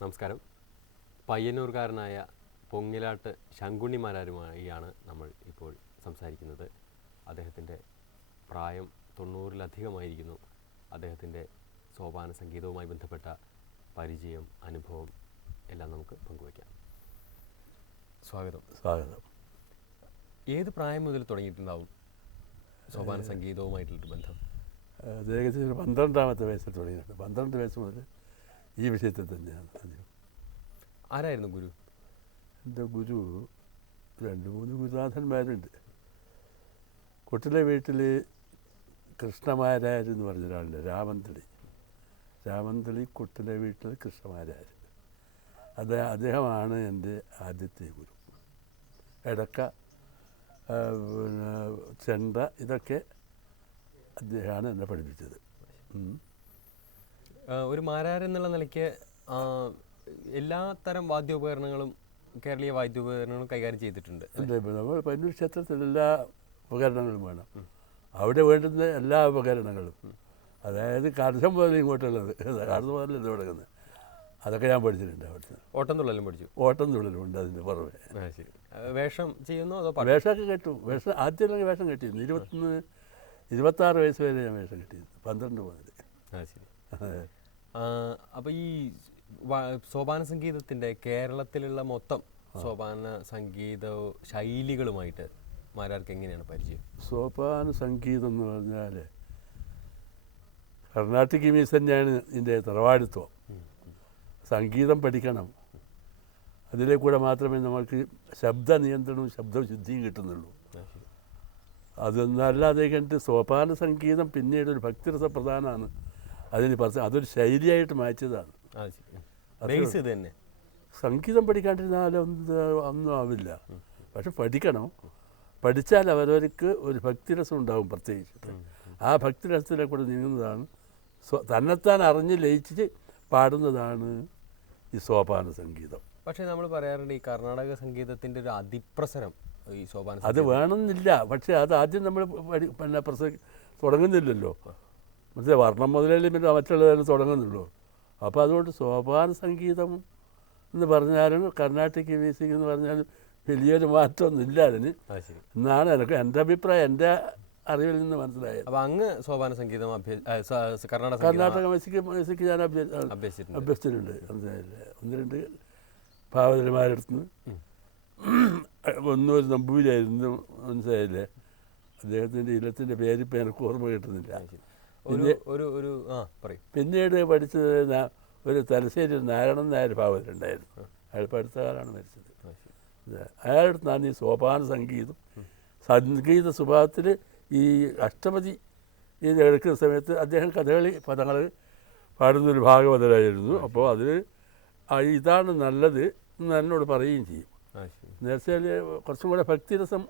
നമസ്കാരം. പയ്യന്നൂർക്കാരനായ പൊങ്ങിലാട്ട് ശങ്കുണ്ണിമാരാരുമായാണ് നമ്മൾ ഇപ്പോൾ സംസാരിക്കുന്നത്. അദ്ദേഹത്തിൻ്റെ പ്രായം 90-ലധികമായിരിക്കുന്നു. അദ്ദേഹത്തിൻ്റെ സോപാന സംഗീതവുമായി ബന്ധപ്പെട്ട പരിചയം, അനുഭവം എല്ലാം നമുക്ക് പങ്കുവയ്ക്കാം. സ്വാഗതം. ഏത് പ്രായം മുതൽ തുടങ്ങിയിട്ടുണ്ടാവും സോപാന സംഗീതവുമായിട്ടുള്ളൊരു ബന്ധം? ഏകദേശം 12ാമത്തെ വയസ്സിൽ തുടങ്ങിയിട്ടുണ്ട്. 12 വയസ്സ് മുതൽ ഈ വിഷയത്തിൽ തന്നെയാണ് ആദ്യം. ആരായിരുന്നു ഗുരു? എൻ്റെ ഗുരു 2-3 ഗുരുനാഥന്മാരുണ്ട്. കുട്ടിലെ വീട്ടിൽ കൃഷ്ണമാരാർ എന്ന് പറഞ്ഞ ഒരാളുണ്ട്, രാമന്തളി കുട്ടിലെ വീട്ടിൽ കൃഷ്ണമാരാർ. അദ്ദേഹമാണ് എൻ്റെ ആദ്യത്തെ ഗുരു. എടക്ക, പിന്നെ ചെണ്ട, ഇതൊക്കെ അദ്ദേഹമാണ് എന്നെ പഠിപ്പിച്ചത്. ഒരു മാരാരെന്നുള്ള നിലയ്ക്ക് എല്ലാ തരം വാദ്യോപകരണങ്ങളും, കേരളീയ വാദ്യോപകരണങ്ങളും കൈകാര്യം ചെയ്തിട്ടുണ്ട്. നമ്മൾ പയ്യന്നൂർ ക്ഷേത്രത്തിൽ എല്ലാ ഉപകരണങ്ങളും വേണം. അവിടെ വേണ്ടുന്ന എല്ലാ ഉപകരണങ്ങളും, അതായത് കർശം മുതൽ ഇങ്ങോട്ടുള്ളത്, കർശം മുതലല്ല തുടങ്ങുന്നത്, അതൊക്കെ ഞാൻ പഠിച്ചിട്ടുണ്ട്. അവിടുത്തെ ഓട്ടം തുള്ളലും പഠിച്ചു. ഓട്ടം തുള്ളലും ഉണ്ട് അതിൻ്റെ പുറമെ. ശരി. വേഷം ചെയ്യുന്നോ അതോ? വേഷമൊക്കെ കെട്ടു. ആദ്യമൊക്കെ വേഷം കെട്ടിയിരുന്നു. 26 വയസ്സ് വരെ ഞാൻ വേഷം കെട്ടിയിരുന്നു, 12 മുതൽ. ശരി. അപ്പോൾ ഈ സോപാന സംഗീതത്തിൻ്റെ കേരളത്തിലുള്ള മൊത്തം സോപാന സംഗീത ശൈലികളുമായിട്ട് മാരാർക്ക് എങ്ങനെയാണ് പരിചയം? സോപാന സംഗീതം എന്ന് പറഞ്ഞാൽ കർണാട്ടിക് മ്യൂസിക് തന്നെയാണ് ഇതിൻ്റെ തറവാടിത്വം. സംഗീതം പഠിക്കണം, അതിലെ കൂടെ മാത്രമേ നമുക്ക് ശബ്ദ നിയന്ത്രണവും ശബ്ദശുദ്ധിയും കിട്ടുന്നുള്ളൂ. അതൊന്നല്ലാതെ കണ്ടിട്ട് സോപാന സംഗീതം പിന്നീട് ഒരു ഭക്തിരസ പ്രധാനമാണ്. അതൊരു ശൈലിയായിട്ട് മാറ്റിയതാണ്. സംഗീതം പഠിക്കാണ്ടിരുന്നാലും ഒന്നും ആവില്ല. പക്ഷെ പഠിക്കണം. പഠിച്ചാൽ അവരവർക്ക് ഒരു ഭക്തിരസം ഉണ്ടാവും പ്രത്യേകിച്ചിട്ട്. ആ ഭക്തിരസത്തിലെ കൂടെ നീങ്ങുന്നതാണ്, തന്നെത്താൻ അറിഞ്ഞ് ലയിച്ച് പാടുന്നതാണ് ഈ സോപാന സംഗീതം. പക്ഷേ നമ്മൾ പറയാറുണ്ട് ഈ കർണാടക സംഗീതത്തിൻ്റെ ഒരു അതിപ്രസരം ഈ സോപാന അത് വേണമെന്നില്ല. പക്ഷേ അത് ആദ്യം നമ്മൾ പിന്നെ തുടങ്ങുന്നില്ലല്ലോ. മറ്റേ വർണ്ണം മുതലേ പിന്നെ മറ്റുള്ളതെല്ലാം തുടങ്ങുന്നുള്ളൂ. അപ്പോൾ അതുകൊണ്ട് സോപാന സംഗീതം എന്ന് പറഞ്ഞാലും കർണാട്ടിക് മ്യൂസിക് എന്ന് പറഞ്ഞാലും വലിയൊരു മാറ്റമൊന്നുമില്ല അതിന് എന്നാണ് എനിക്ക് എൻ്റെ അഭിപ്രായം, എൻ്റെ അറിവിൽ നിന്ന് മനസ്സിലായത്. അപ്പോൾ അങ്ങ് സോപാന സംഗീതം കർണാടക മ്യൂസിക് ഞാൻ അഭ്യസിച്ചിട്ടുണ്ട്. മനസ്സിലായില്ലേ? 1-2 ഭാവതന്മാരടുത്ത് നിന്ന്. ഒന്നൊരു നമ്പൂരായിരുന്നു, മനസ്സിലായില്ലേ? അദ്ദേഹത്തിൻ്റെ ഇല്ലത്തിൻ്റെ പേരിപ്പോൾ എനിക്ക് ഓർമ്മ കിട്ടുന്നില്ല. പിന്നീട് പഠിച്ചത് ഒരു തലശ്ശേരി നാരായണൻ നായർ ഭാവത്തിലുണ്ടായിരുന്നു. അയാൾ പഠിച്ച കാലമാണ് മരിച്ചത്. അയാളടുത്താണ് ഈ സോപാന സംഗീത സ്വഭാവത്തിൽ ഈ അഷ്ടപതി ഇത് എടുക്കുന്ന സമയത്ത് അദ്ദേഹം കഥകളി പദങ്ങൾ പാടുന്നൊരു ഭാഗവതരായിരുന്നു. അപ്പോൾ അതിൽ ഇതാണ് നല്ലത് എന്ന് എന്നോട് പറയുകയും ചെയ്യും. എന്നുവെച്ചാൽ കുറച്ചും കൂടെ ഭക്തിരസം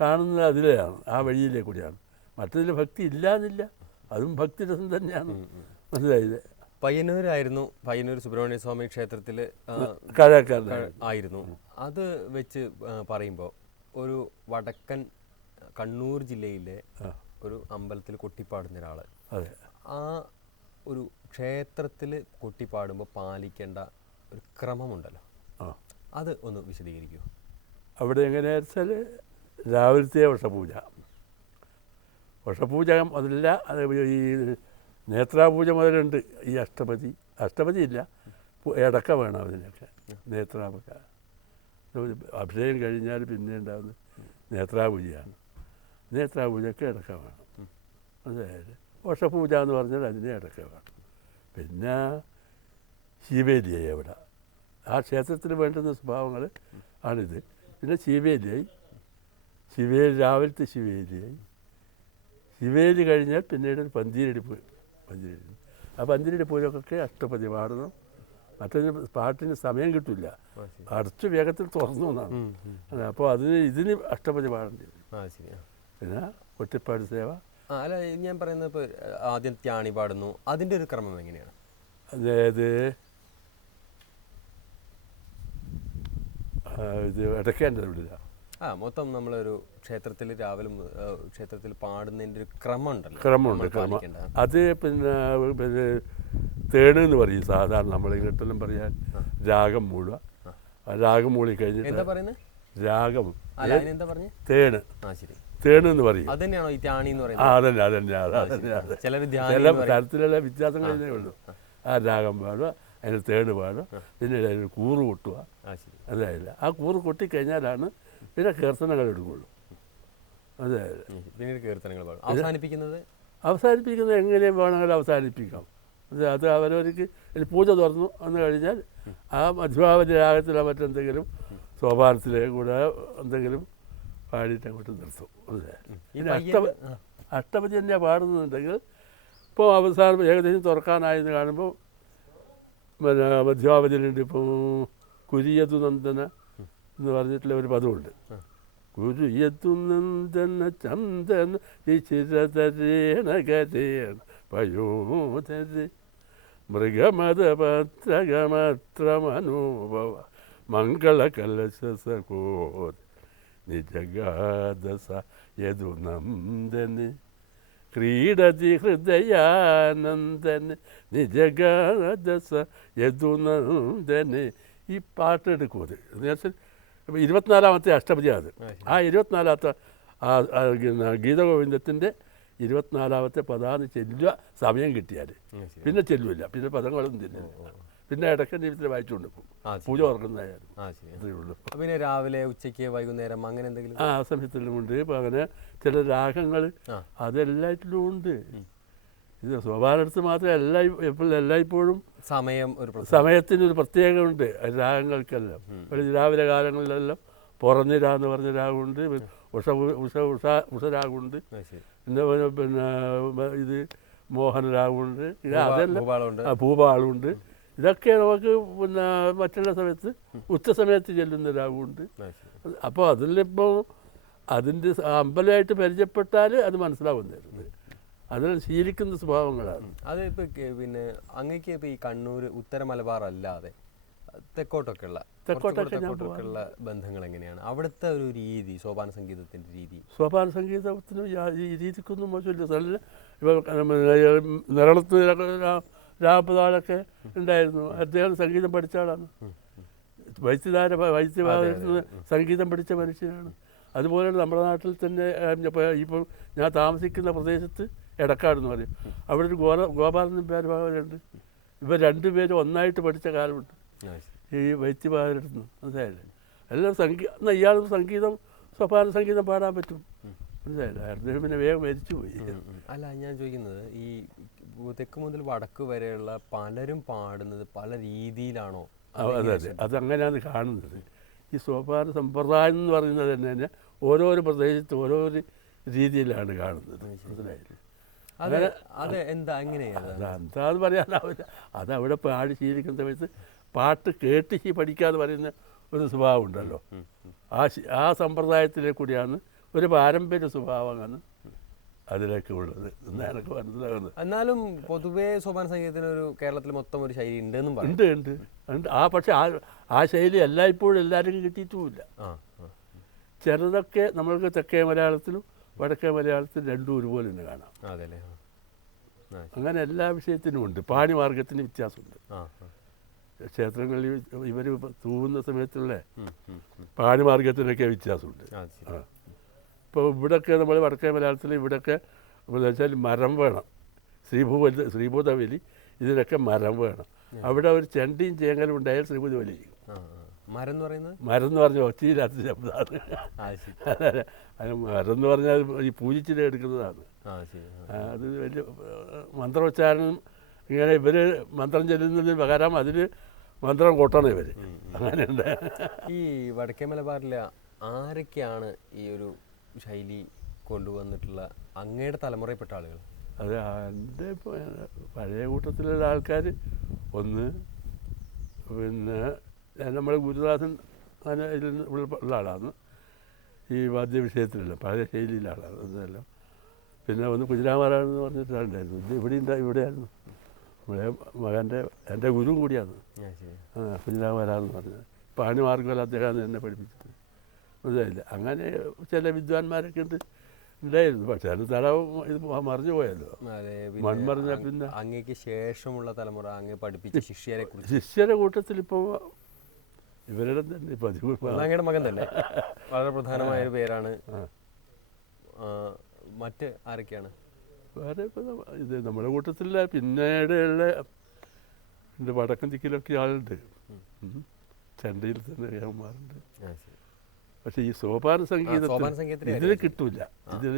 കാണുന്നത് അതിലെയാണ്, ആ വഴിയിലെ കൂടിയാണ്. മറ്റതിൽ ഭക്തി ഇല്ലാന്നില്ല, അതും ഭക്തിരസം തന്നെയാണ്. മനസ്സിലായത്? പയ്യന്നൂരായിരുന്നു, പയ്യന്നൂർ സുബ്രഹ്മണ്യ സ്വാമി ക്ഷേത്രത്തിൽ ആയിരുന്നു. അത് വെച്ച് പറയുമ്പോൾ ഒരു വടക്കൻ കണ്ണൂർ ജില്ലയിലെ ഒരു അമ്പലത്തിൽ കൊട്ടിപ്പാടുന്ന ഒരാൾ, ആ ഒരു ക്ഷേത്രത്തിൽ കൊട്ടിപ്പാടുമ്പോൾ പാലിക്കേണ്ട ഒരു ക്രമമുണ്ടല്ലോ, അത് ഒന്ന് വിശദീകരിക്കുമോ? അവിടെ എങ്ങനെയാ വെച്ചാൽ രാവിലത്തെ വർഷപൂജ മുതലില്ല, അത് ഈ നേത്രാപൂജ മുതലുണ്ട്. ഈ അഷ്ടപതി ഇല്ല, ഇടക്ക വേണം അതിനൊക്കെ. നേത്രാപൂജ അഭിഷേകം കഴിഞ്ഞാൽ പിന്നെ ഉണ്ടാകുന്നത് നേത്രാപൂജയാണ്. നേത്രാപൂജയ്ക്ക് ഇടക്ക വേണം. അതായത് വർഷപൂജ എന്ന് പറഞ്ഞാൽ അതിന് ഇടക്ക വേണം. പിന്നെ ശിവേലിയായി അവിടെ ആ ക്ഷേത്രത്തിന് വേണ്ടുന്ന സ്വഭാവങ്ങൾ ആണിത്. പിന്നെ ശിവേലി രാവിലത്തെ ശിവേലി കഴിഞ്ഞാൽ പിന്നീട് ഒരു പന്തീരടി. ആ പന്തീരടി പൂജക്കൊക്കെ അഷ്ടപതി പാടണം. മറ്റൊരു പാട്ടിന് സമയം കിട്ടില്ല, അടച്ചു വേഗത്തിൽ തുറന്നു എന്നാണ്. അപ്പോൾ ഇതിന് അഷ്ടപതി പാടേണ്ടി വരും. പിന്നെ കൊട്ടിപ്പാട് സേവ. അല്ല, ഞാൻ പറയുന്നത് ഇപ്പോൾ ആദ്യം ത്യാണി പാടുന്നു, അതിൻ്റെ ഒരു ക്രമം എങ്ങനെയാണ്? അതായത് ഇത് ഇടയ്ക്കേണ്ടതില്ല. മൊത്തം നമ്മളൊരു ക്ഷേത്രത്തിൽ രാവിലെ ക്ഷേത്രത്തിൽ പാടുന്നതിൻ്റെ ഒരു ക്രമമുണ്ട്. അത് പിന്നെ തേണ് എന്ന് പറയും സാധാരണ നമ്മളിങ്ങോട്ടെല്ലാം പറയാൻ രാഗം മൂളുക. രാഗം മൂളി എന്താ കഴിഞ്ഞിട്ട് പറയുന്നത്? രാഗം അല്ല അതിനെന്താ പറഞ്ഞേ? തേണ്, ആ ശരി. തേണ് എന്ന് പറയും. അതന്നെയാണോ ഈ ത്യാണി എന്ന് ആ പറയുന്നത്? അതന്നെ അതന്നെ അതന്നെ അതെ. ചിലർ ചില തരത്തിലുള്ള വ്യത്യാസം കഴിഞ്ഞേ ഉള്ളൂ. ആ രാഗം പാടുക, അതിന് തേണ് പാടുക, പിന്നീട് അതിന് കൂറ് കൊട്ടുക. അതായത് ആ കൂറ് കൊട്ടിക്കഴിഞ്ഞാലാണ് പിന്നെ കീർത്തനങ്ങൾ എടുക്കുള്ളൂ. അതായത് പിന്നീട് കീർത്തനങ്ങൾ പാടും. അവസാനിപ്പിക്കുന്നത് അവസാനിപ്പിക്കുന്നത് എങ്ങനെയും വേണമെങ്കിലും അവസാനിപ്പിക്കാം. അത് അവരവർക്ക് പൂജ തുറന്നു വന്നു കഴിഞ്ഞാൽ ആ മധ്യഭാവതി രാഗത്തിലോ മറ്റെന്തെങ്കിലും സോപാനത്തിലെ കൂടെ എന്തെങ്കിലും പാടിയിട്ട് അങ്ങോട്ട് നിർത്തും. പിന്നെ അഷ്ടപതി തന്നെയാണ് പാടുന്നുണ്ടെങ്കിൽ ഇപ്പോൾ അവസാനം ഏകദേശം തുറക്കാനായെന്ന് കാണുമ്പോൾ പിന്നെ മധ്യഭാവതിയിലുണ്ട്. ഇപ്പോൾ കുരിയതു നന്ദന എന്ന് പറഞ്ഞിട്ടുള്ള ഒരു പദമുണ്ട്. കുരിയതു നന്ദന ചന്ദന ചിരതരേണ കരേണ പയോധരെ മൃഗമത പത്രഗമത്ര മനോഭവ മംഗളകലശസകോര നിജഗാദസ യദു നന്ദന് ക്രീഡതി ഹൃദയാനന്ദന് നിജഗാദസ യദു നന്ദന്. ഈ പാട്ടെടുക്കും. അത് 24ാമത്തെ അഷ്ടപതിയാണ്. ആ 24ാമത്തെ ഗീതഗോവിന്ദത്തിൻ്റെ 24ാമത്തെ പദാന്ന് ചെല്ലുക സമയം കിട്ടിയാൽ പിന്നെ ചെല്ലുമില്ല. പിന്നെ പദങ്ങളൊന്നും ചെല്ലില്ല. പിന്നെ ഇടയ്ക്ക് ജീവിതത്തിൽ വായിച്ചുകൊണ്ട് പോകും. പൂജ ഓർക്കുന്നതായാലും അതേ ഉള്ളൂ. പിന്നെ രാവിലെ ഉച്ചയ്ക്ക് വൈകുന്നേരം അങ്ങനെ എന്തെങ്കിലും ആ സമയത്തെല്ലാം ഉണ്ട്. ഇപ്പം അങ്ങനെ ചില രാഗങ്ങൾ അതെല്ലാറ്റിലും ഉണ്ട്. ഇത് സോപാനടുത്ത് മാത്രമേ എല്ലായ്പ്പോഴും സമയത്തിനൊരു പ്രത്യേകമുണ്ട് രാഗങ്ങൾക്കെല്ലാം. ഒരു രാവിലെ കാലങ്ങളിലെല്ലാം പുറഞ്ഞിര എന്ന് പറഞ്ഞ രാഗമുണ്ട്, ഉഷരാഗമുണ്ട്, പിന്നെ ഇത് മോഹനരാഗമുണ്ട്, അതെല്ലാം ഭൂപാളുണ്ട്. ഇതൊക്കെ നമുക്ക് പിന്നെ മറ്റുള്ള സമയത്ത് ഉച്ചസമയത്ത് ചെല്ലുന്ന രാഗമുണ്ട്. അപ്പോൾ അതിലിപ്പോൾ അതിൻ്റെ അമ്പലമായിട്ട് പരിചയപ്പെട്ടാൽ അത് മനസ്സിലാവുന്നതായിരുന്നു. അതിൽ ശീലിക്കുന്ന സ്വഭാവങ്ങളാണ്. അത് ഇപ്പോൾ പിന്നെ അങ്ങേക്ക് ഇപ്പോൾ ഈ കണ്ണൂർ ഉത്തര മലബാർ അല്ലാതെ തെക്കോട്ടൊക്കെയുള്ള ബന്ധങ്ങൾ എങ്ങനെയാണ്? അവിടുത്തെ ഒരു രീതി, സോപാന സംഗീതത്തിൻ്റെ രീതി? സോപാന സംഗീതത്തിന് ഈ രീതിക്കൊന്നും മോശമില്ല. നല്ല നിറളത്ത് രാപ്പതാളൊക്കെ ഉണ്ടായിരുന്നു. അദ്ദേഹം സംഗീതം പഠിച്ച ആളാണ്. വൈദ്യഭാഗത്ത് സംഗീതം പഠിച്ച മനുഷ്യനാണ്. അതുപോലെ നമ്മുടെ നാട്ടിൽ തന്നെ ഇപ്പോൾ ഞാൻ താമസിക്കുന്ന പ്രദേശത്ത് എടക്കാടെന്ന് പറയും. അവിടെ ഒരു ഗോപാലൻ ഭാഗവരുണ്ട്. ഇവർ രണ്ടുപേരും ഒന്നായിട്ട് പഠിച്ച കാലമുണ്ട് ഈ വൈദ്യഭാഗത്തുനിന്ന്. മനസ്സിലായില്ലേ? എല്ലാം എന്നാൽ ഇയാൾക്ക് സംഗീതം സോപാന സംഗീതം പാടാൻ പറ്റും. മനസ്സിലായില്ല? അദ്ദേഹം പിന്നെ വേഗം മരിച്ചുപോയി. അല്ല, ഞാൻ ചോദിക്കുന്നത് ഈ തെക്ക് മുതൽ വടക്ക് വരെയുള്ള പലരും പാടുന്നത് പല രീതിയിലാണോ? അതെ അതെ, അതങ്ങനെയാണ് കാണുന്നത്. ഈ സോപാന സമ്പ്രദായം എന്ന് പറയുന്നത് തന്നെ ഓരോരോ പ്രദേശത്ത് ഓരോരോ രീതിയിലാണ് കാണുന്നത്. മനസ്സിലായില്ലേ? എന്താന്ന് പറയാനാവില്ല. അതവിടെ പാടി ശീലിക്കുന്ന സമയത്ത് പാട്ട് കേട്ട് പഠിക്കാതെ പറയുന്ന ഒരു സ്വഭാവം ഉണ്ടല്ലോ. ആ സമ്പ്രദായത്തിലെ കൂടിയാണ് ഒരു പാരമ്പര്യ സ്വഭാവമാണ് അതിലേക്ക് ഉള്ളത് എന്ന് എനിക്ക് മനസ്സിലാകുന്നത്. എന്നാലും പൊതുവേ സോപാന സംഗീതത്തിന് ഒരു കേരളത്തിൽ മൊത്തം ഒരു ശൈലി ഉണ്ടെന്നും ഉണ്ട്. പക്ഷെ ആ ശൈലി എല്ലായ്പ്പോഴും എല്ലാവരും കിട്ടിയിട്ടുമില്ല. ചിലതൊക്കെ നമ്മൾക്ക് തെക്കേ മലയാളത്തിലും വടക്കേ മലയാളത്തിലും രണ്ടും ഒരുപോലെ തന്നെ കാണാം. അങ്ങനെ എല്ലാ വിഷയത്തിനും ഉണ്ട്. പാണിമാർഗത്തിന് വ്യത്യാസമുണ്ട്. ക്ഷേത്രങ്ങളിൽ ഇവർ തൂവുന്ന സമയത്തുള്ള പാണിമാർഗത്തിനൊക്കെ വ്യത്യാസമുണ്ട്. ഇപ്പോൾ ഇവിടെയൊക്കെ നമ്മൾ വടക്കേ മലയാളത്തിൽ ഇവിടെയൊക്കെ വെച്ചാൽ മരം വേണം. ശ്രീഭൂതബലി ഇതിനൊക്കെ മരം വേണം. അവിടെ ഒരു ചെണ്ടിയും ചേങ്ങലും ഉണ്ടായാൽ ശ്രീഭൂതബലി ചെയ്യും. മരം എന്ന് പറഞ്ഞാൽ ഒച്ചയില്ലാത്ത ശബ്ദമാണ്. മരം എന്ന് പറഞ്ഞാൽ ഈ പൂജിച്ചിട്ട് എടുക്കുന്നതാണ്. അത് വലിയ മന്ത്രോച്ചാരണം. ഇങ്ങനെ ഇവർ മന്ത്രം ചെല്ലുന്നതിന് പകരം അതിന് മന്ത്രം കൊട്ടണം ഇവർ. അങ്ങനെയുണ്ട്. ഈ വടക്കേ മലബാറിലെ ആരൊക്കെയാണ് ഈ ഒരു ശൈലി കൊണ്ടുവന്നിട്ടുള്ള അങ്ങയുടെ തലമുറയിൽപ്പെട്ട ആളുകൾ? അത് എൻ്റെ പഴയ കൂട്ടത്തിലുള്ള ആൾക്കാർ ഒന്ന് പിന്നെ നമ്മുടെ ഗുരുദാസൻ ഇതിൽ ഉള്ള ആളാണ്. ഈ വാദ്യവിഷയത്തിലുള്ള പഴയ ശൈലിയിലെ ആളാണ് അതെല്ലാം. പിന്നെ ഒന്ന് കുഞ്ഞിരാമാരാണെന്ന് പറഞ്ഞിട്ടുണ്ടായിരുന്നു. ഇവിടെയായിരുന്നു നമ്മുടെ മകൻ്റെ എൻ്റെ ഗുരു കൂടിയാണ് കുഞ്ഞിരാമാരാന്ന് പറഞ്ഞത്. പാണിമാർഗമല്ല അദ്ദേഹമാണ് എന്നെ പഠിപ്പിച്ചത്. മനസ്സിലായില്ല? അങ്ങനെ ചില വിദ്വാൻമാരൊക്കെ ഉണ്ട്. ഉണ്ടായിരുന്നു. പക്ഷെ അത് തല ഇത് മറിഞ്ഞു പോയല്ലോ. അതെ, മൺമറിഞ്ഞ പിന്നെ അങ്ങേക്ക് ശേഷമുള്ള തലമുറ അങ്ങ് പഠിപ്പിച്ച ശിഷ്യരെ കുറിച്ച്. ശിഷ്യരുടെ കൂട്ടത്തിൽ ഇപ്പോൾ ഇവരുടെ തന്നെ പതിവ് അങ്ങയുടെ മകൻ തന്നെ വളരെ പ്രധാനമായ ഒരു പേരാണ്. മറ്റ് ആരൊക്കെയാണ്? വേറെ ഇപ്പോൾ ഇത് നമ്മുടെ കൂട്ടത്തില്ല. പിന്നീട് ഉള്ള എൻ്റെ വടക്കൻ ദിക്കിലൊക്കെ ആളുണ്ട്. ചണ്ടയിൽ തന്നെ ഏമാറുണ്ട്. പക്ഷെ ഈ സോപാന സംഗീതത്തിൽ ഇതിൽ കിട്ടൂല. ഇതിൽ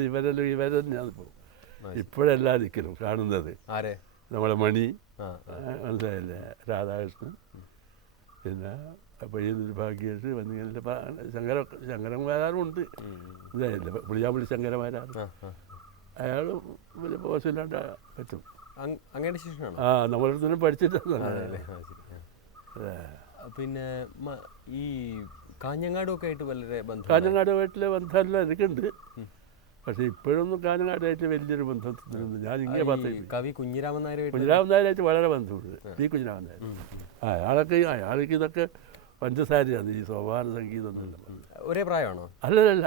ഇവരെ ഞാൻ പോകും ഇപ്പോഴെല്ലാ ദിക്കിലും കാണുന്നത്. നമ്മളെ മണി മനസ്സിലായില്ലേ, രാധാകൃഷ്ണൻ, പിന്നെ പയ്യന്നൂർ ഭാഗ്യേഷ് വന്നിങ്ങനെ ശങ്കരന്മാരാറുണ്ട്. ഇതായില്ലേ പുളിയാമ്പള്ളി ശങ്കരന്മാരാറ്. അയാൾ വലിയ മോശമില്ലാണ്ട് പറ്റും. നമ്മളെ തന്നെ പഠിച്ചിട്ടാണ്. പിന്നെ ഈ കാഞ്ഞങ്ങാടുമൊക്കെ ആയിട്ട് വളരെ ബന്ധം? കാഞ്ഞങ്ങാടുമായിട്ടുള്ള ബന്ധമെല്ലാം എനിക്കുണ്ട്. പക്ഷെ ഇപ്പോഴൊന്നും കാഞ്ഞങ്ങാടുമായിട്ട് വലിയൊരു ബന്ധം ഞാൻ ഇങ്ങനെ പറഞ്ഞു. കവി കുഞ്ഞിരാമൻ നായരായിട്ട് വളരെ ബന്ധമുണ്ട്. പി കുഞ്ഞിരാമൻ നായർ അയാൾക്ക് ഇതൊക്കെ പഞ്ചസാരയാണ്, ഈ സോപാന സംഗീതം എന്നെല്ലാം. ഒരേ പ്രായമാണോ? അല്ലല്ല,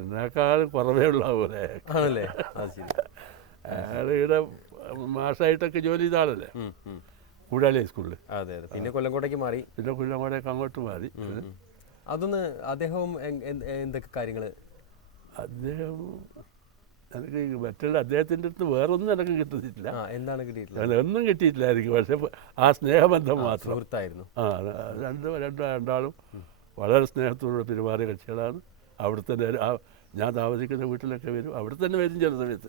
എന്നേക്കാൾ കുറവേ ഉള്ള പോലെ. ആണല്ലേ? അയാൾ ഇവിടെ മാഷായിട്ടൊക്കെ ജോലി ചെയ്ത ആളല്ലേ, കൂടാളി ഹൈസ്കൂളിൽ. അതെ, പിന്നെ കൊല്ലംകോട്ടേക്ക് മാറി. പിന്നെ കൊല്ലംകോട്ടേക്ക് അങ്ങോട്ട് മാറി. അതൊന്ന് അദ്ദേഹവും എന്തൊക്കെ കാര്യങ്ങൾ? അദ്ദേഹം എനിക്ക് മറ്റുള്ള അദ്ദേഹത്തിൻ്റെ അടുത്ത് വേറൊന്നും എനിക്ക് കിട്ടിയിട്ടില്ല. എന്താണ് കിട്ടിയിട്ടില്ല? ഒന്നും കിട്ടിയിട്ടില്ലായിരിക്കും. പക്ഷെ ആ സ്നേഹബന്ധം മാത്രം. സുഹൃത്തായിരുന്നു. രണ്ടാളും വളരെ സ്നേഹത്തോടുള്ള പെരുമാറിയ കക്ഷികളാണ്. അവിടെ തന്നെ ഞാൻ താമസിക്കുന്ന വീട്ടിലൊക്കെ വരും, അവിടെ തന്നെ വരും. ചില സമയത്ത്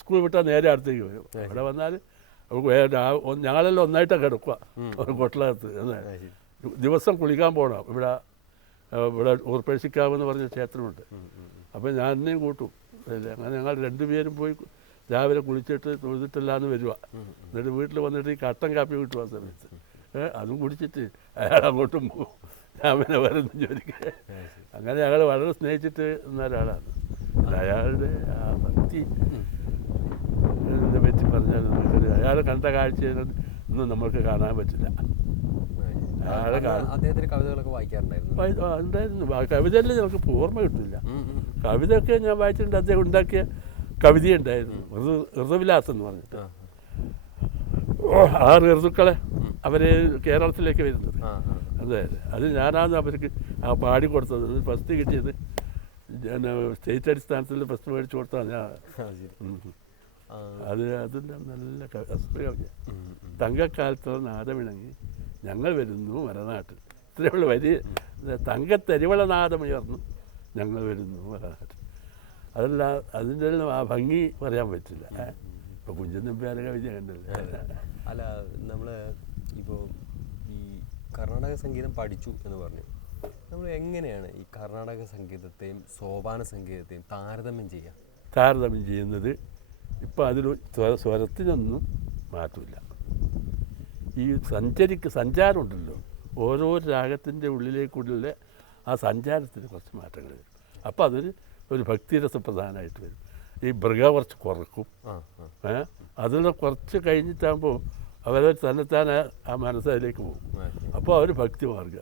സ്കൂൾ വിട്ടാൽ നേരെ അടുത്തേക്ക് വരും. അവിടെ വന്നാൽ ഞങ്ങളെല്ലാം ഒന്നായിട്ടൊക്കെ കിടക്കുക ഒരു കൊട്ടിലകത്ത്. ദിവസം കുളിക്കാൻ പോകണം. ഇവിടെ ഊർപ്പേശിക്കാവെന്ന് പറഞ്ഞ ക്ഷേത്രമുണ്ട്. അപ്പോൾ ഞാൻ എന്നെയും കൂട്ടും. അങ്ങനെ ഞങ്ങൾ രണ്ടുപേരും പോയി രാവിലെ കുളിച്ചിട്ട് തൊഴുതിട്ടില്ലാന്ന് വരിക. എന്നിട്ട് വീട്ടിൽ വന്നിട്ട് ഈ കട്ടൻ കാപ്പി കിട്ടും ആ സമയത്ത്. അതും കുടിച്ചിട്ട് അയാൾ അങ്ങോട്ടും പോകും. ഞാൻ പിന്നെ വരുന്ന ജോലിക്ക്. അങ്ങനെ ഞങ്ങൾ വളരെ സ്നേഹിച്ചിട്ട് നിന്ന ഒരാളാണ്. അയാളുടെ ആ ഭക്തി പറ്റി പറഞ്ഞാൽ അയാൾ കണ്ട കാഴ്ചയൊന്നും നമ്മൾക്ക് കാണാൻ പറ്റില്ല. അദ്ദേഹത്തിന്റെ കവിതകളൊക്കെ വായിക്കാറുണ്ടായിരുന്നു. ഉണ്ടായിരുന്നു. കവിതയെല്ലാം ഞങ്ങൾക്ക് ഓർമ്മ കിട്ടില്ല. കവിതയൊക്കെ ഞാൻ വായിച്ചിട്ടുണ്ട്. അദ്ദേഹം ഉണ്ടാക്കിയ കവിതയുണ്ടായിരുന്നു, ഋതുവിലാസം എന്ന് പറഞ്ഞിട്ട്. 6 ഋതുക്കളെ അവര് കേരളത്തിലേക്ക് വരുന്നത്. അതെ, അത് ഞാനാണ് അവർക്ക് പാടിക്കൊടുത്തത്. ഫസ്റ്റ് കിട്ടിയത് സ്റ്റേറ്റ് അടിസ്ഥാനത്തിൽ ഫസ്റ്റ് മേടിച്ചു കൊടുത്തതാണ് ഞാൻ. അതിൻ്റെ നല്ല കവിത. തങ്കക്കാലത്തുള്ള നാദമിണങ്ങി ഞങ്ങൾ വരുന്നു മലനാട്ടിൽ. ഇത്രയുള്ള വലിയ തങ്കത്തരിവള നാദമുയർന്നു ഞങ്ങൾ വരുന്നു മലനാട്ടിൽ. അതല്ല, അതിൻ്റെ ആ ഭംഗി പറയാൻ പറ്റില്ല. ഇപ്പോൾ കുഞ്ചൻ നമ്പ്യാരെ കവിത കണ്ടല്ലേ. അല്ല, നമ്മൾ ഇപ്പോൾ ഈ കർണാടക സംഗീതം പഠിച്ചു എന്ന് പറഞ്ഞു. നമ്മൾ എങ്ങനെയാണ് ഈ കർണാടക സംഗീതത്തെയും സോപാന സംഗീതത്തെയും താരതമ്യം ചെയ്യുന്നത്? ഇപ്പോൾ അതിൽ സ്വരത്തിനൊന്നും മാറ്റമില്ല. ഈ സഞ്ചാരമുണ്ടല്ലോ, ഓരോ രാഗത്തിൻ്റെ ഉള്ളിലേക്കുള്ളിലെ ആ സഞ്ചാരത്തിന് കുറച്ച് മാറ്റങ്ങൾ വരും. അപ്പോൾ ഒരു ഭക്തിരസപ്രധാനമായിട്ട് വരും. ഈ മൃഗ കുറച്ച് കുറക്കും. അതിൽ കുറച്ച് കഴിഞ്ഞിട്ടാകുമ്പോൾ അവരെ തന്നെത്താൻ ആ മനസ്സതിലേക്ക് പോകും. അപ്പോൾ അവർ ഭക്തി മാർഗ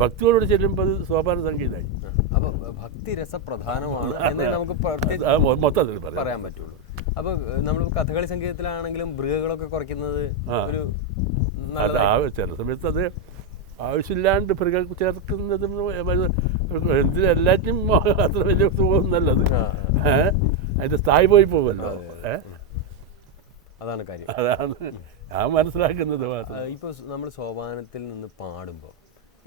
ഭക്തിയോട് ചെല്ലുമ്പോൾ അത് സോപാന സംഗീതമായി. അപ്പോൾ ഭക്തിരസപ്രധാനമാണ് എന്ന് നമുക്ക് മൊത്തത്തിൽ പറയാൻ പറ്റുള്ളൂ. അപ്പോൾ നമ്മൾ കഥകളി സംഗീതത്തിലാണെങ്കിലും മൃഗങ്ങളൊക്കെ കുറയ്ക്കുന്നത് ഒരു ചില സമയത്ത് അത് ആവശ്യമില്ലാണ്ട് മൃഗ ചേർക്കുന്നതും എല്ലാറ്റിനും അത്ര വലിയ സുഖമൊന്നുമല്ലത്. അതിൻ്റെ സ്ഥായി പോയി പോകുമല്ലോ. അതാണ് കാര്യം. അതാണ് ഞാൻ മനസ്സിലാക്കുന്നത്. ഇപ്പോൾ നമ്മൾ സോപാനത്തിൽ നിന്ന് പാടുമ്പോൾ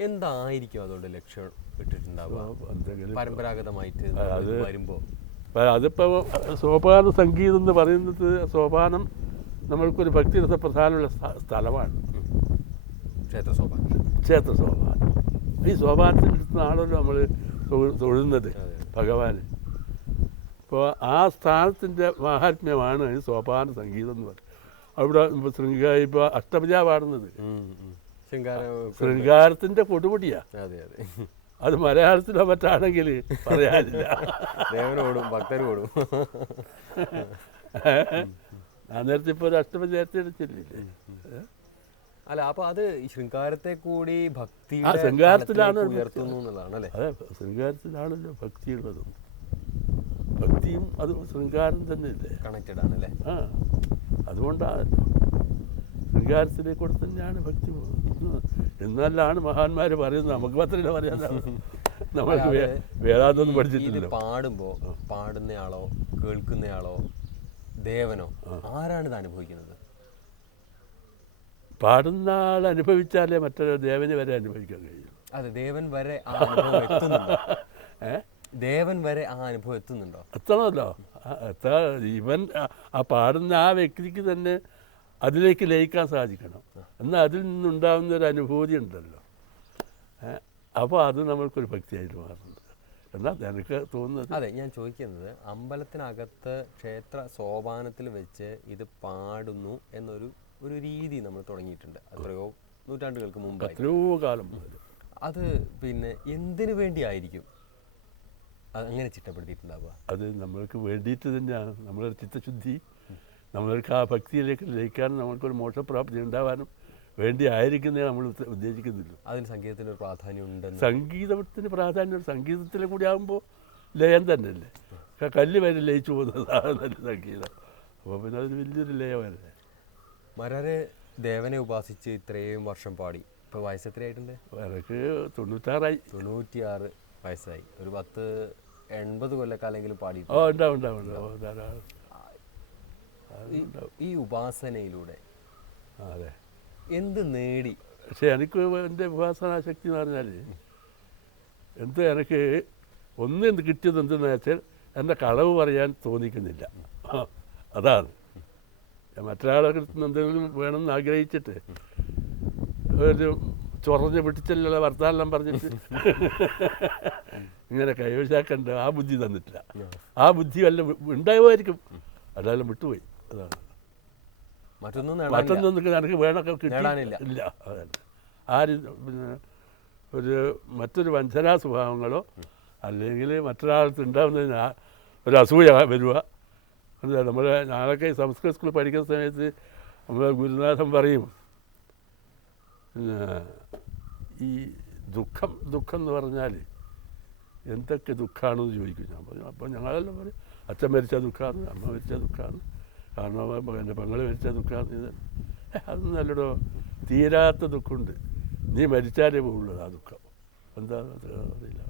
എന്തായിരിക്കും അതുകൊണ്ട് ലക്ഷ്യം ഇട്ടിട്ടുണ്ടാവുക പരമ്പരാഗതമായിട്ട് വരുമ്പോൾ? അതിപ്പോൾ സോപാന സംഗീതം എന്ന് പറയുന്നത്, സോപാനം നമ്മൾക്കൊരു ഭക്തിരസപ്രധാനമുള്ള സ്ഥലമാണ്. ക്ഷേത്രസോപാനം. ഈ സോപാനത്തിൻ്റെ അടുത്തുനിന്നാണല്ലോ നമ്മൾ തൊഴുന്നത് ഭഗവാന്. അപ്പോൾ ആ സ്ഥാനത്തിൻ്റെ മാഹാത്മ്യമാണ് ഈ സോപാന സംഗീതം എന്ന് പറയുന്നത്. അവിടെ ഇപ്പോൾ അഷ്ടഭുജ പാടുന്നത് ശൃംഗാരത്തിൻ്റെ കൊടുമുടിയാണ്. അത് മലയാളത്തിലോ മറ്റാണെങ്കിൽ പറയാനില്ല. ഭക്തരോടും ഞാൻ നേരത്തെ ഇപ്പോൾ ഒരു അഷ്ടഭുജ നേരത്തെ ചെല്ലില്ലേ. അല്ല, അപ്പൊ അത് ശൃംഗാരത്തെ കൂടി ഭക്തി ശൃംഗാരത്തിലാണ് ഉയർത്തുന്നു എന്നുള്ളതാണ് അല്ലേ? അതെ, ശൃംഗാരത്തിലാണല്ലോ ഭക്തിയുള്ളത്. ഭക്തിയും അത് ശൃംഗാരം തന്നെ ഇല്ലേ, കണക്റ്റഡ് ആണ് അല്ലേ? ആ അതുകൊണ്ടാണല്ലോ ശൃംഗാരത്തിലേക്ക് കൂടെ തന്നെയാണ് ഭക്തി പോകുന്നത് എന്നല്ലാണ് മഹാന്മാർ പറയുന്നത്. നമുക്ക് മാത്രമല്ല പറയാൻ, നമുക്ക് വേദാന്തമൊന്നും പഠിച്ചിട്ടില്ലല്ലോ. പാടുമ്പോൾ പാടുന്നയാളോ കേൾക്കുന്നയാളോ ദേവനോ ആരാണ് ഇത് അനുഭവിക്കുന്നത്? പാടുന്ന ആൾ അനുഭവിച്ചാലേ മറ്റൊരു ദേവന് വരെ അനുഭവിക്കാൻ കഴിയും. അതെ, ദേവൻ വരെ ആ അനുഭവം എത്തുന്നുണ്ടോ? ദേവൻ വരെ ആ അനുഭവം എത്തുന്നുണ്ടോ? എത്തണമല്ലോ. ഇവൻ ആ പാടുന്ന ആ വ്യക്തിക്ക് തന്നെ അതിലേക്ക് ലയിക്കാൻ സാധിക്കണം. എന്നാൽ അതിൽ നിന്നുണ്ടാകുന്ന ഒരു അനുഭൂതി ഉണ്ടല്ലോ, അപ്പോൾ അത് നമ്മൾക്കൊരു ഭക്തിയായിട്ട് മാറുന്നുണ്ട് എന്നാൽ എനിക്ക് തോന്നുന്നത്. അതെ, ഞാൻ ചോദിക്കുന്നത് അമ്പലത്തിനകത്ത് ക്ഷേത്ര സോപാനത്തിൽ വെച്ച് ഇത് പാടുന്നു എന്നൊരു രീതി നമ്മൾ തുടങ്ങിയിട്ടുണ്ട് എത്രയോ നൂറ്റാണ്ടുകൾക്ക് മുമ്പ്, എത്രയോ കാലം മുതൽ. അത് പിന്നെ എന്തിനു വേണ്ടിയായിരിക്കും അങ്ങനെ ചിട്ടപ്പെടുത്തിയിട്ടുണ്ടാവുക? അത് നമ്മൾക്ക് വേണ്ടിയിട്ട് തന്നെയാണ്. നമ്മളൊരു ചിത്തശുദ്ധി, നമ്മൾക്ക് ആ ഭക്തിയിലേക്ക് ലയിക്കാനും നമ്മൾക്കൊരു മോക്ഷപ്രാപ്തി ഉണ്ടാവാനും വേണ്ടി ആയിരിക്കുന്നേ നമ്മൾ ഉദ്ദേശിക്കുന്നില്ല. അതിന് സംഗീതത്തിന് ഒരു പ്രാധാന്യം ഉണ്ട്. സംഗീതത്തിന് പ്രാധാന്യം സംഗീതത്തിലും കൂടി ആകുമ്പോൾ ലയം തന്നെയല്ലേ, കല്ല് വരെ ലയിച്ചു പോകുന്നതാണ് നല്ല സംഗീതം. അപ്പോൾ പിന്നെ അതിന് വലിയൊരു ലയമല്ലേ. മരര് ദേവനെ ഉപാസിച്ച് ഇത്രയും വർഷം പാടി, ഇപ്പോൾ വയസ്സ് എത്രയായിട്ടുണ്ട്? എനിക്ക് 96 96 വയസ്സായി. ഒരു 10-80 കൊല്ലക്കാലെങ്കിലും പാടി. ധാരാളം. ഈ ഉപാസനയിലൂടെ അതെ എന്ത് നേടി? പക്ഷേ എനിക്ക് എൻ്റെ ഉപാസനാശക്തി എന്ന് പറഞ്ഞാൽ എനിക്ക് എന്ത് കിട്ടിയത് എന്തെന്ന് വെച്ചാൽ എൻ്റെ കളവ് പറയാൻ തോന്നിക്കുന്നില്ല. അതാണ് മറ്റൊരാളെ എന്തെങ്കിലും വേണമെന്ന് ആഗ്രഹിച്ചിട്ട് ഒരു ചൊറഞ്ഞ് പിടിച്ചല്ല വർത്താനം പറഞ്ഞിട്ട് ഇങ്ങനെ കൈവശാക്കണ്ട ആ ബുദ്ധി തന്നിട്ടില്ല. ആ ബുദ്ധി വല്ല ഉണ്ടാവുമായിരിക്കും, അതെല്ലാം വിട്ടുപോയി. അതാണ് മറ്റൊന്നും എനിക്ക് വേണമൊക്കെ കിട്ടാനില്ല. ഇല്ല, അതല്ല പിന്നെ മറ്റൊരു വഞ്ചനാ സ്വഭാവങ്ങളോ അല്ലെങ്കിൽ മറ്റൊരാൾക്ക് ഉണ്ടാകുന്നതിന് ഒരു അസൂയ വരിക. എന്താ നമ്മൾ ഞാനൊക്കെ സംസ്കൃത സ്കൂളിൽ പഠിക്കുന്ന സമയത്ത് നമ്മൾ ഗുരുനാഥൻ പറയും, ഈ ദുഃഖം എന്ന് പറഞ്ഞാൽ എന്തൊക്കെ ദുഃഖമാണെന്ന് ചോദിക്കും. ഞാൻ പറഞ്ഞു, അപ്പോൾ ഞങ്ങളെല്ലാം പറയും അച്ഛൻ മരിച്ച ദുഃഖമാണ്, അമ്മ മരിച്ച ദുഃഖമാണ്, കാരണം എൻ്റെ പെങ്ങൾ മരിച്ച ദുഃഖമാണ്. ഇത് അതൊന്നും നല്ലടോ, തീരാത്ത ദുഃഖമുണ്ട്, നീ മരിച്ചാലേ പോകുള്ളൂ ആ ദുഃഖം. എന്താണെന്ന് അറിയില്ല.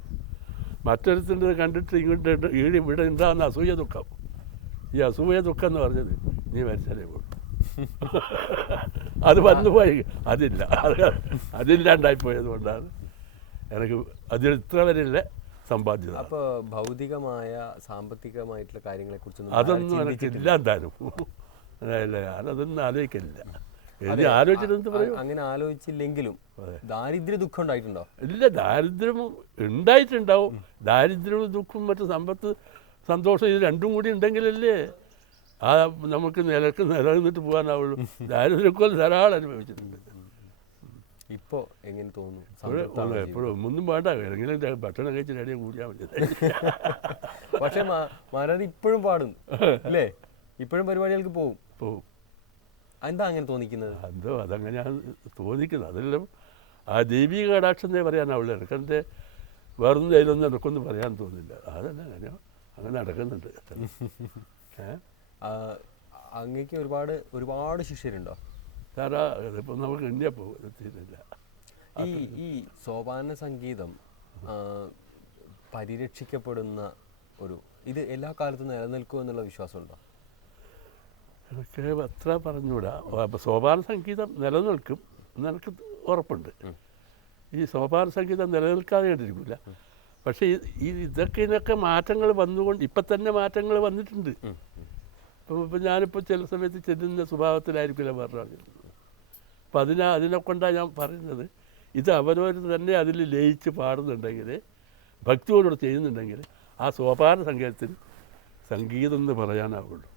മറ്റൊരുത്തിൻ്റെ കണ്ടിട്ട് ഇങ്ങോട്ട് ഇവിടെ ഉണ്ടാകുന്ന അസൂയ ദുഃഖം, ഈ അസൂയ ദുഃഖം എന്ന് പറഞ്ഞത് നീ മരിച്ചാലേ പോകുള്ളൂ. അത് വന്നുപോയി, അതില്ലാണ്ടായിപ്പോയത് കൊണ്ടാണ് എനിക്ക് അതിൽ ഇത്ര വരെയുള്ള സമ്പാദ്യത. അപ്പോൾ ഭൗതികമായ സാമ്പത്തികമായിട്ടുള്ള കാര്യങ്ങളെ കുറിച്ച് അതൊന്നും എനിക്ക് ഇല്ലാതാനും ഞാനതൊന്നും ആലോചിക്കില്ല. ആലോചിച്ചിട്ട് പറയും. അങ്ങനെ ആലോചിച്ചില്ലെങ്കിലും ദാരിദ്ര്യ ദുഃഖം ഉണ്ടായിട്ടുണ്ടോ? ഇല്ല, ദാരിദ്ര്യം ഉണ്ടായിട്ടുണ്ടാവും. ദാരിദ്ര്യവും ദുഃഖവും മറ്റു സമ്പത്ത് സന്തോഷം ഇത് രണ്ടും കൂടി ഉണ്ടെങ്കിലല്ലേ ആ നമുക്ക് നിലനിന്നിട്ട് പോകാനാവുള്ളൂ. ദാരിദ്ര്യമൊക്കെ ധാരാളം അനുഭവിച്ചിട്ടുണ്ട്. ഇപ്പോൾ എങ്ങനെ തോന്നുന്നു? എപ്പോഴും ഒന്നും വേണ്ട, എങ്കിലും ഭക്ഷണം കഴിച്ച് റെഡിയെ കൂടിയാൽ മതി. പക്ഷെ മരത് ഇപ്പോഴും പാടും അല്ലേ? ഇപ്പോഴും പരിപാടികൾക്ക് പോകും. എന്താ അങ്ങനെ തോന്നിക്കുന്നത്? എന്തോ അതങ്ങനെയാണ് തോന്നിക്കുന്നത്. അതെല്ലാം ആ ദൈവിക കടാക്ഷം എന്നേ പറയാനാവുള്ളൂ. എനിക്കെൻ്റെ വേറൊന്നും അതിലൊന്നും എനിക്കൊന്നും പറയാൻ തോന്നില്ല. അതന്നെ അങ്ങനെ നടക്കുന്നുണ്ട്. അങ്ങേക്ക് ഒരുപാട് ശിഷ്യരുണ്ടോ? സാറാ ഇതിപ്പോൾ നമുക്ക് ഇന്ത്യ പോകുന്നില്ല. ഈ സോപാന സംഗീതം പരിരക്ഷിക്കപ്പെടുന്ന ഇത് എല്ലാ കാലത്തും നിലനിൽക്കും എന്നുള്ള വിശ്വാസമുണ്ടോ? എനിക്ക് അത്ര പറഞ്ഞുകൂടാ. സോപാന സംഗീതം നിലനിൽക്കും എന്നെനിക്ക് ഉറപ്പുണ്ട്. ഈ സോപാന സംഗീതം നിലനിൽക്കാതെ കണ്ടിരിക്കില്ല. പക്ഷേ ഇതിനൊക്കെ മാറ്റങ്ങൾ വന്നുകൊണ്ട് ഇപ്പം തന്നെ മാറ്റങ്ങൾ വന്നിട്ടുണ്ട്. ഇപ്പം ഞാനിപ്പോൾ ചില സമയത്ത് ചെല്ലുന്ന സ്വഭാവത്തിലായിരിക്കില്ല പറഞ്ഞത്. അപ്പം അതിനെ കൊണ്ടാണ് ഞാൻ പറയുന്നത്, ഇത് അവരവർ തന്നെ അതിൽ ലയിച്ച് പാടുന്നുണ്ടെങ്കിൽ, ഭക്തിയോടുകൂടെ ചെയ്യുന്നുണ്ടെങ്കിൽ ആ സോപാന സംഗീതത്തിന് സംഗീതം എന്ന് പറയാനാവുള്ളൂ.